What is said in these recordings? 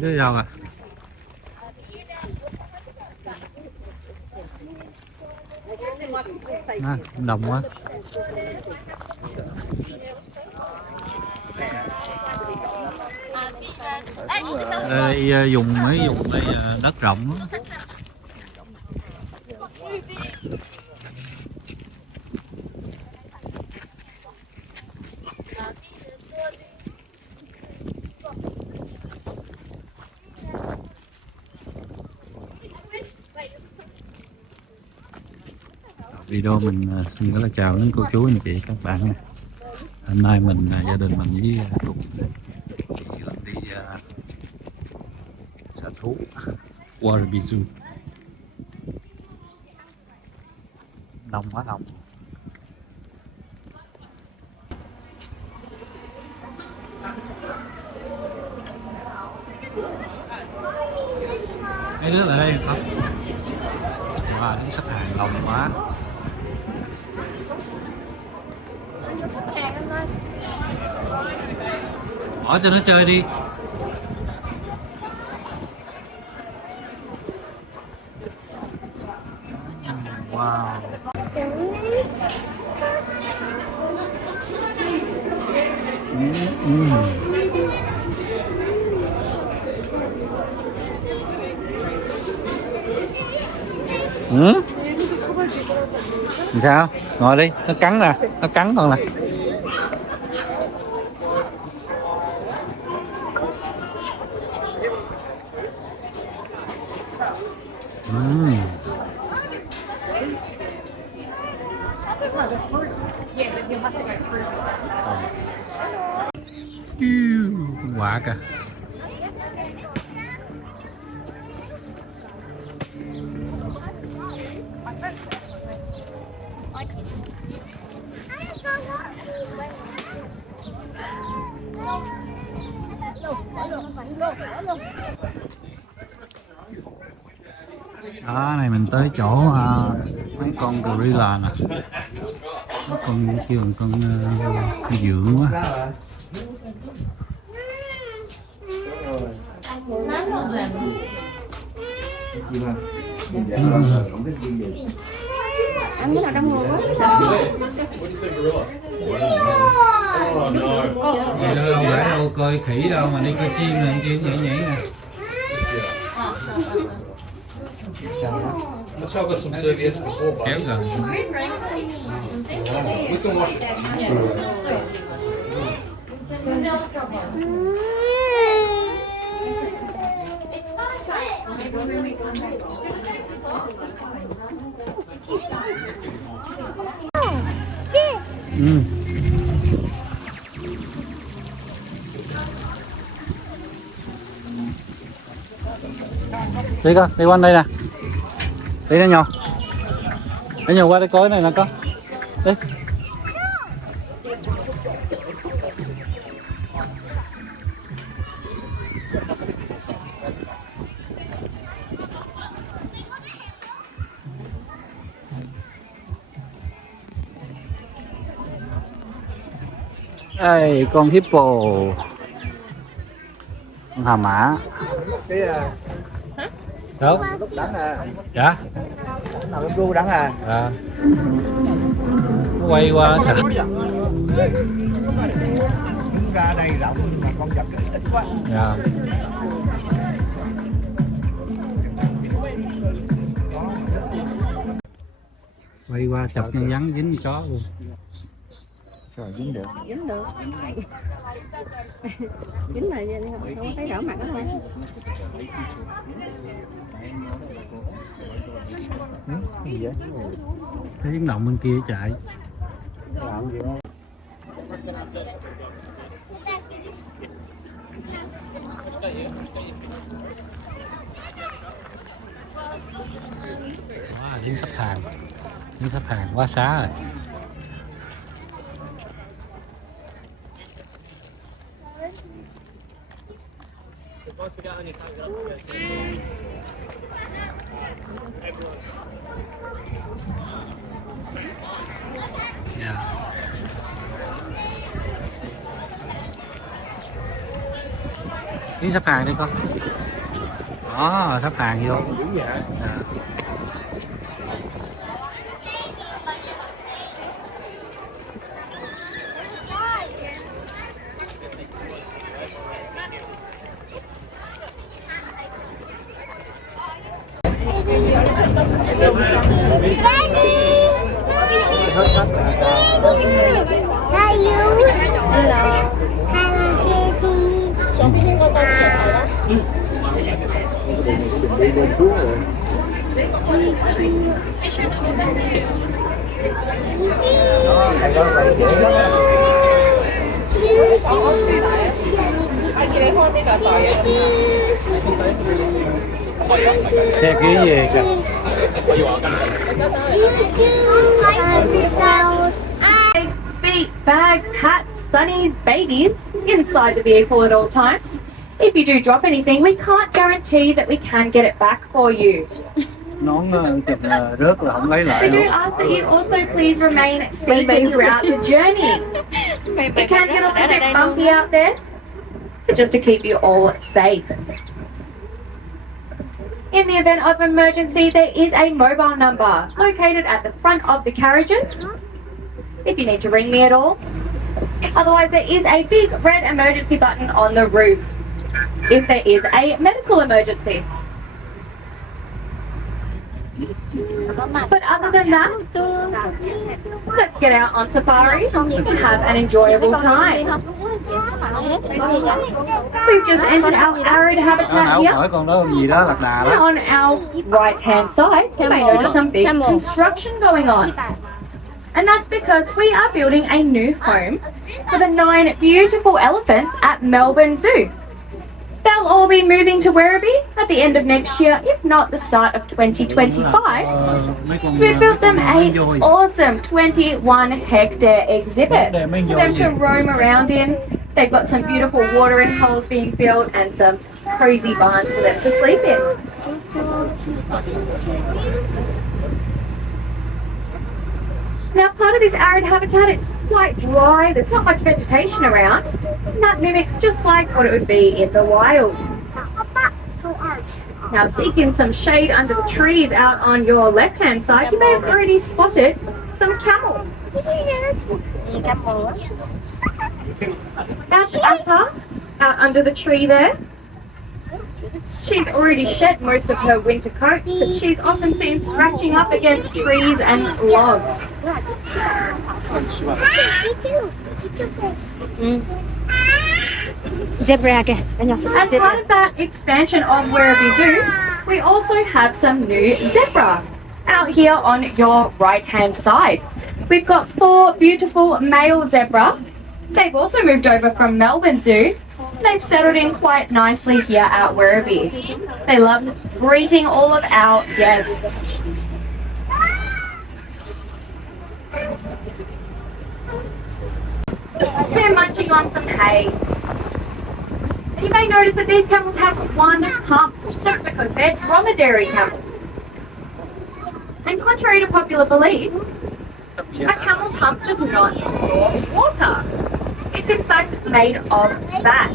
Đi đâu à? À, đồng quá. Đây dùng mấy dùng đây đất rộng đó. Video mình xin gửi lời chào đến cô chú anh chị các bạn nha. Hôm nay mình gia đình mình với Cùng đi Sở Thú Werribee Zoo. Đông quá đông. Mấy đứa lại đây không? Và đứng xếp hàng đông quá. Bỏ cho nó chơi đi. Wow. Sao? Ngồi đi, nó cắn nè, nó cắn con nè. Quả kìa. Đó, này mình tới chỗ mấy con gorilla nè. Mấy con kêu con dượng quá. Ăn cái nào trong người quá. Không phải đâu coi khỉ đâu mà đi coi chim nè, chim nhảy nhảy nè. Let's have some serviettes before, Kéo gần. We can wash it. Đi con, đi quanh đây nè. Đi nó nhau. Để nhau qua đây coi này nè con. Đi. Đây con hippo. Con hà mã. Cái Đâu? lúc đắng à? Dạ. Nào em ru đắng à? Dạ. Nó quay qua nó sạch. Ra đây rộng mà con vật ít quá. Dạ. Quay qua chọc nhân rắn dính chó luôn. Rồi dính được. Dính được. Dính là không có thấy rõ mặt đó thôi. Gì vậy? Thấy tiếng động bên kia chạy. Làm gì không? Đó là tiếng sắp hàng. Tiếng sắp hàng quá xá rồi. Yeah. Yến sắp hàng đi con. Đó, sắp hàng vô. À. Đi lên xuống rồi. Đây đó vậy dễ lắm. Xe ký gì kìa. Feet, bags, hats, sunnies, babies inside the vehicle at all times. If you do drop anything, we can't guarantee that we can get it back for you. Nón chụp rớt là không lấy lại We do đâu. ask that you also please remain seated throughout the journey. It can get a little bit bumpy out there, so just to keep you all safe. In the event of emergency, there is a mobile number located at the front of the carriages if you need to ring me at all. Otherwise, there is a big red emergency button on the roof if there is a medical emergency. But other than that, let's get out on safari and have an enjoyable time. We've just entered our arid habitat Nào here. hỏi con đó gì đó lạc đà And đó. on our right-hand side, you may notice some big construction going on. And that's because we are building a new home for the 9 beautiful elephants at Melbourne Zoo. They'll all be moving to Werribee at the end of next year, if not the start of 2025. So we built them an awesome 21-hectare exhibit for them to roam around in. They've got some beautiful watering holes being built and some crazy barns for them to sleep in. Now, part of this arid habitat, it's quite dry, there's not much vegetation around, and that mimics just like what it would be in the wild. Now, seeking some shade under the trees out on your left-hand side, you may have already spotted some camels. That's Atta, out under the tree there. She's already shed most of her winter coat, but she's often seen scratching up against trees and logs. Zebra kìa. As part of that expansion of Werribee Zoo, we also have some new zebra out here on your right-hand side. We've got 4 beautiful male zebra. They've also moved over from Melbourne Zoo. They've settled in quite nicely here at Werribee. They love greeting all of our guests. They're munching on some hay. And you may notice that these camels have one hump, just because they're dromedary camels. And contrary to popular belief, a camel's hump does not store water. It's in fact made of fat,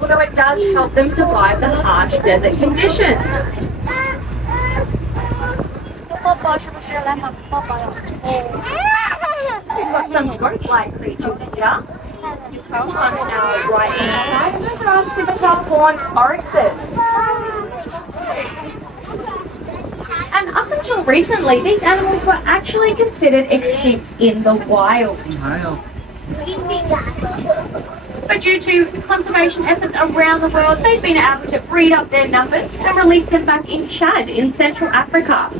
although it does help them survive the harsh desert conditions. We've got some goat-like creatures here. On our right-hand side, those are our scimitar-horned oryxes. And up until recently, these animals were actually considered extinct in the wild. Phải không? But due to conservation efforts around the world, they've been able to breed up their numbers and release them back in Chad in Central Africa.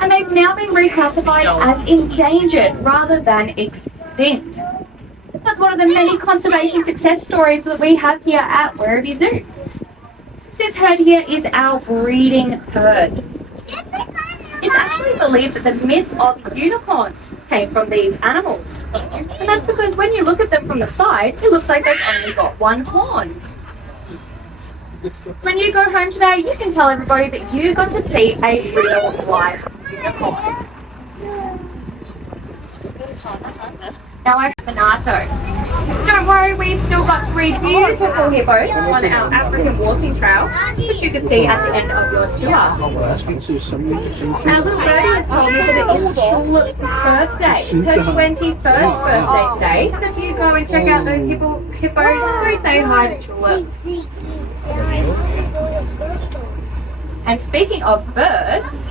And they've now been reclassified as endangered rather than extinct. That's one of the many conservation success stories that we have here at Werribee Zoo. This herd here is our breeding herd. It's actually believed that the myth of unicorns came from these animals. And that's because when you look at them from the side, it looks like they've only got one horn. When you go home today, you can tell everybody that you got to see a real life unicorn. Now I have Minato. Don't worry, we've still got 3 beautiful hippos on our African walking trail, which you can see at the end of your tour. Our little birdie has told me that it is Tulip's birthday, her 21st birthday today. So if you go and check out those hippos, go say hi to Tulip. And speaking of birds,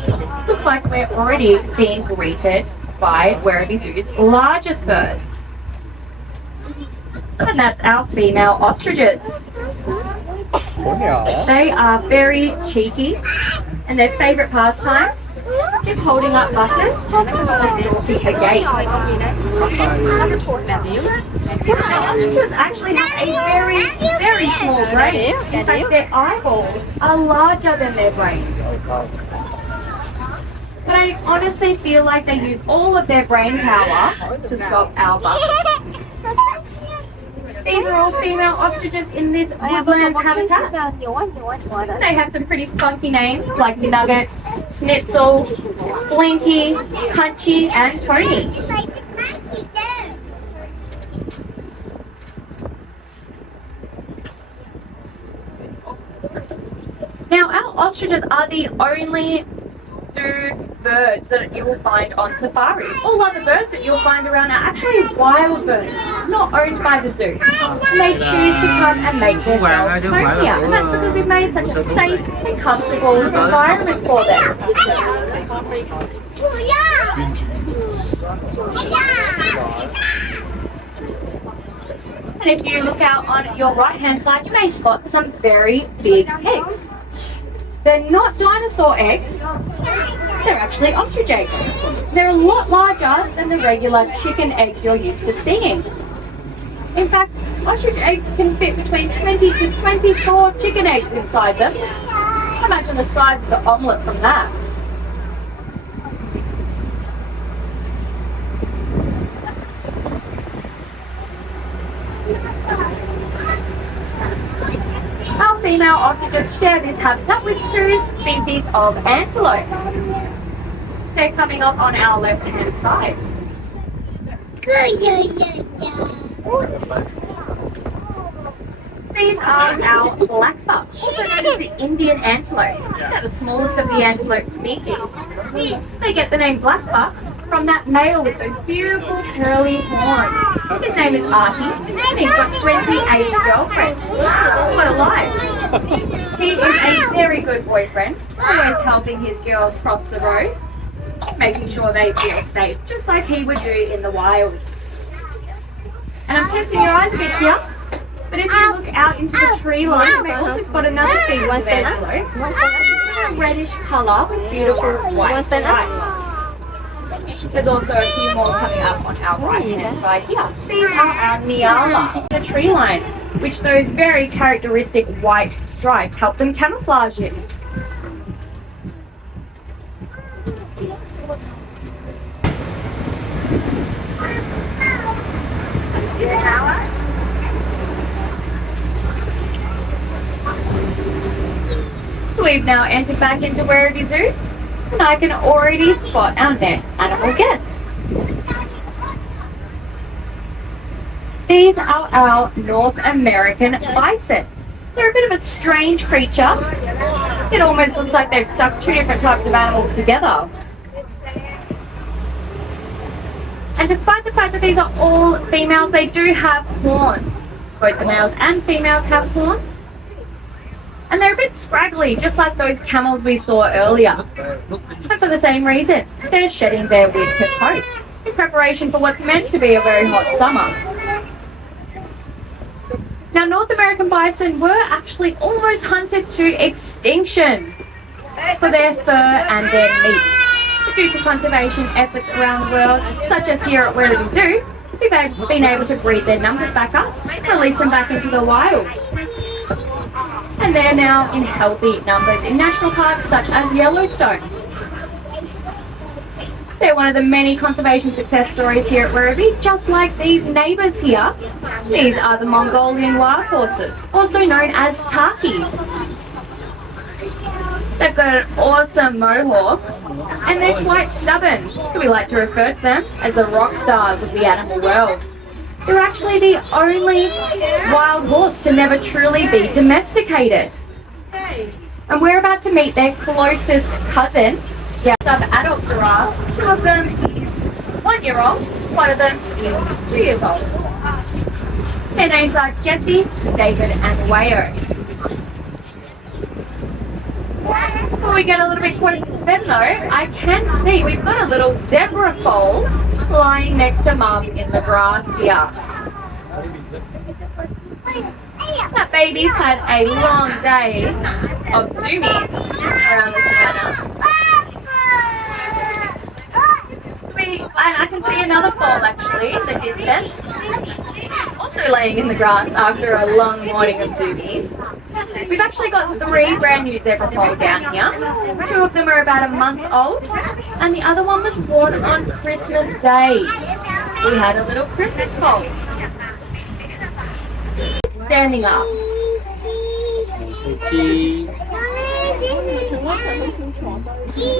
looks like we're already being greeted by Werribee Zoo's largest birds. And that's our female ostriches. They are very cheeky, and their favourite pastime is holding up buses to a gate. The ostriches actually have a very, very small brain. In fact, their eyeballs are larger than their brains. But I honestly feel like they use all of their brain power to stop our buses. These are all female ostriches in this woodland habitat. They have some pretty funky names like Nugget, Schnitzel, Blinky, Punchy, and Tony. Now, our ostriches are the only zoo birds that you will find on safaris. All other birds that you'll find around are actually wild birds, not owned by the zoo. And they choose to come and make themselves home here. And that's because we've made such a safe and comfortable environment for them. And if you look out on your right-hand side, you may spot some very big eggs. They're not dinosaur eggs, they're actually ostrich eggs. They're a lot larger than the regular chicken eggs you're used to seeing. In fact, ostrich eggs can fit between 20 to 24 chicken eggs inside them. Imagine the size of the omelette from that. Our female ostriches share this habitat with 2 species of antelope. They're coming up on our left-hand side. These are our blackbuck, also known as the Indian antelope. They're the smallest of the antelope species. They get the name blackbuck from that male with those beautiful curly horns. His name is Artie, and he's got 28 girlfriends. What a life! He is a very good boyfriend, always helping his girls cross the road, making sure they feel safe, just like he would do in the wild. And I'm testing your eyes a bit here, but if you look out into the tree line, you may also spot another species of antelope. A reddish colour with beautiful white stripes. There's also a few more coming up on our right-hand side here. These are our Nyala, the tree line, which those very characteristic white stripes help them camouflage in. So we've now entered back into Werribee Zoo, and I can already spot our next animal guests. These are our North American bison. They're a bit of a strange creature. It almost looks like they've stuck 2 different types of animals together. And despite the fact that these are all females, they do have horns. Both the males and females have horns. And they're a bit scraggly, just like those camels we saw earlier. And for the same reason, they're shedding their winter coat in preparation for what's meant to be a very hot summer. Now, North American bison were actually almost hunted to extinction for their fur and their meat. Due to conservation efforts around the world, such as here at Werribee Zoo, we've been able to breed their numbers back up, release them back into the wild. And they're now in healthy numbers in national parks such as Yellowstone. They're one of the many conservation success stories here at Werribee, just like these neighbours here. These are the Mongolian wild horses, also known as Taki. They've got an awesome mohawk, and they're quite stubborn. We like to refer to them as the rock stars of the animal world. They're actually the only wild horse to never truly be domesticated. And we're about to meet their closest cousin. Yeah, some adult giraffes. Two of them is 1 year old, one of them is 2 years old. Their names are Jesse, David, and Wayo. Before we get a little bit closer to them though, I can see we've got a little zebra foal lying next to Mum in the grass here. That baby's had a long day of zoomies around the savannah. And I can see another foal actually in the distance, also laying in the grass after a long morning of zoomies. We've actually got 3 brand new zebra foals down here. 2 of them are about a month old, and the other one was born on Christmas Day. We had a little Christmas foal. Standing up.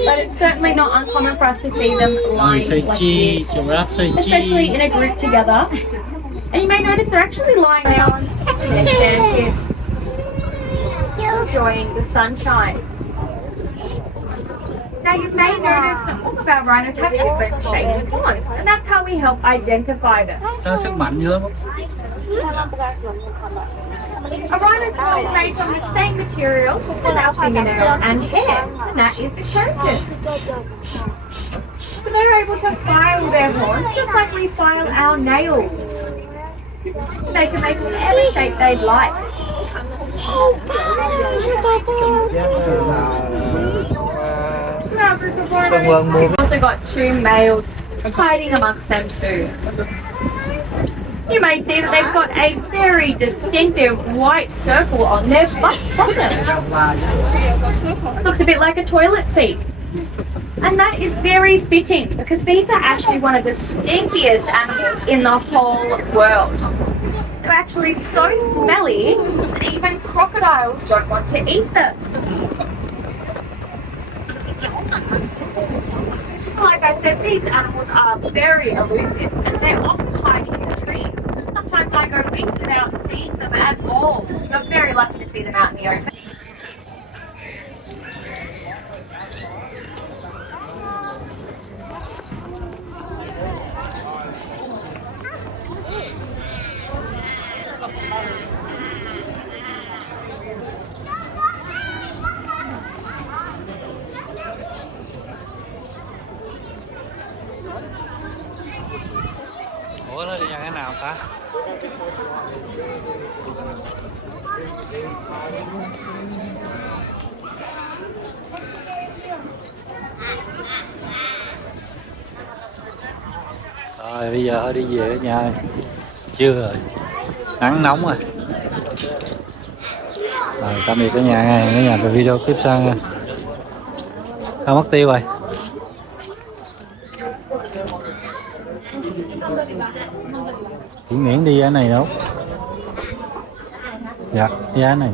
But it's certainly not uncommon for us to see them lying like this, especially in a group together. And you may notice they're actually lying there on their stand here, enjoying the sunshine. Now you may notice that all of our rhinos have different shaped horns, and that's how we help identify them. Có sức mạnh dữ lắm. A rhino's horn is made from the same material as our fingernails and hair, and that is the keratin. So they're able to file their horns just like we file our nails. They can make whatever shape they'd like. Now, group of rhinos, we've also got 2 males hiding amongst them too. You may see that they've got a very distinctive white circle on their butt bottom. Looks a bit like a toilet seat. And that is very fitting because these are actually one of the stinkiest animals in the whole world. They're actually so smelly that even crocodiles don't want to eat them. Like I said, these animals are very elusive and they're often hiding in the trees. Sometimes I go weeks without seeing them at all. I'm very lucky to see them out in the open. Ủa nó đi ra cái nào ta? Rồi bây giờ đi về ở nhà. Trưa rồi. Nắng nóng rồi. Rồi tạm biệt cả nhà nha. Cả nhà về video tiếp sau nha. Không mất tiêu rồi. Chị Nguyễn đi giá này đâu? Dạ, giá này.